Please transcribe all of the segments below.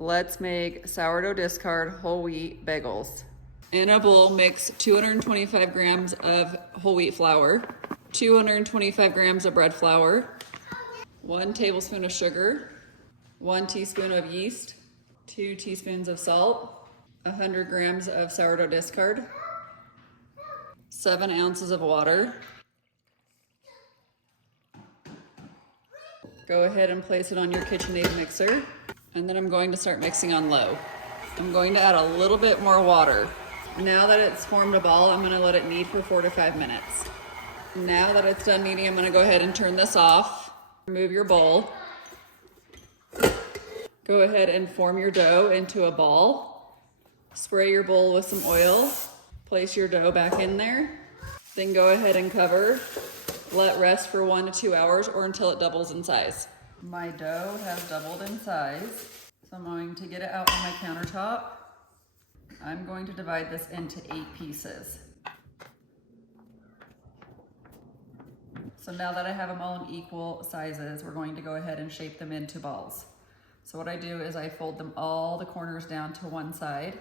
Let's make sourdough discard whole wheat bagels. In a bowl, mix 225 grams of whole wheat flour, 225 grams of bread flour, 1 tablespoon of sugar, 1 teaspoon of yeast, 2 teaspoons of salt, 100 grams of sourdough discard, 7 ounces of water. Go ahead and place it on your KitchenAid mixer, and then I'm going to start mixing on low. I'm going to add a little bit more water. Now that it's formed a ball, I'm gonna let it knead for 4 to 5 minutes. Now that it's done kneading, I'm gonna go ahead and turn this off. Remove your bowl. Go ahead and form your dough into a ball. Spray your bowl with some oil. Place your dough back in there. Then go ahead and cover. Let rest for 1 to 2 hours or until it doubles in size. My dough has doubled in size, so I'm going to get it out on my countertop. I'm going to divide this into 8 pieces. So now that I have them all in equal sizes, we're going to go ahead and shape them into balls. So what I do is I fold them all the corners down to one side.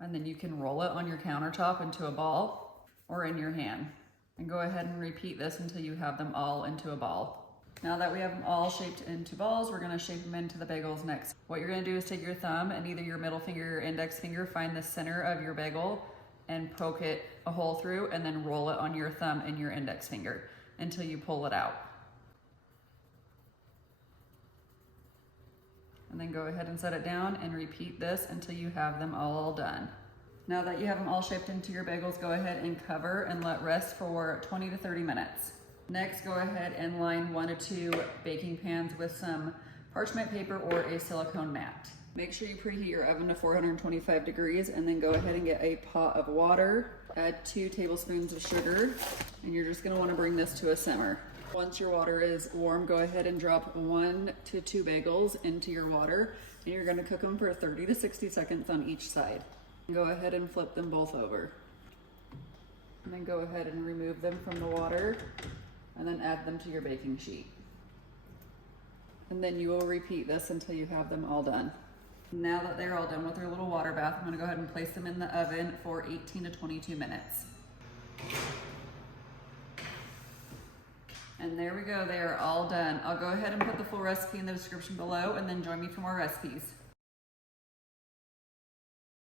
And then you can roll it on your countertop into a ball or in your hand. And go ahead and repeat this until you have them all into a ball. Now that we have them all shaped into balls, we're gonna shape them into the bagels next. What you're gonna do is take your thumb and either your middle finger or your index finger, find the center of your bagel and poke it a hole through, and then roll it on your thumb and your index finger until you pull it out. And then go ahead and set it down and repeat this until you have them all done. Now that you have them all shaped into your bagels, go ahead and cover and let rest for 20 to 30 minutes. Next, go ahead and line 1 to 2 baking pans with some parchment paper or a silicone mat. Make sure you preheat your oven to 425 degrees, and then go ahead and get a pot of water. Add 2 tablespoons of sugar, and you're just gonna wanna bring this to a simmer. Once your water is warm, go ahead and drop 1 to 2 bagels into your water, and you're gonna cook them for 30 to 60 seconds on each side. Go ahead and flip them both over. And then go ahead and remove them from the water, and then add them to your baking sheet. And then you will repeat this until you have them all done. Now that they're all done with their little water bath, I'm gonna go ahead and place them in the oven for 18 to 22 minutes. And there we go, they are all done. I'll go ahead and put the full recipe in the description below, and then join me for more recipes.